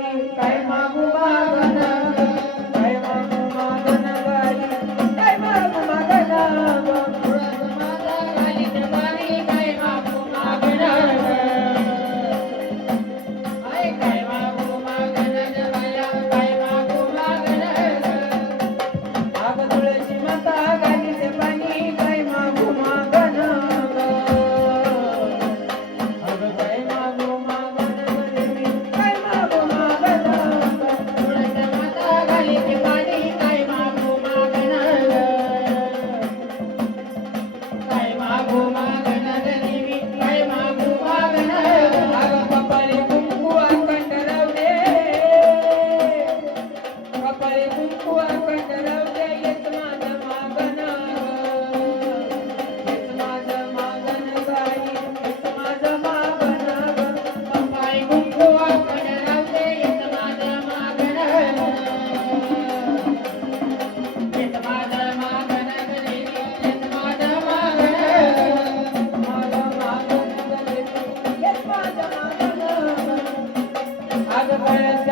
काय मागू बा? ভোলা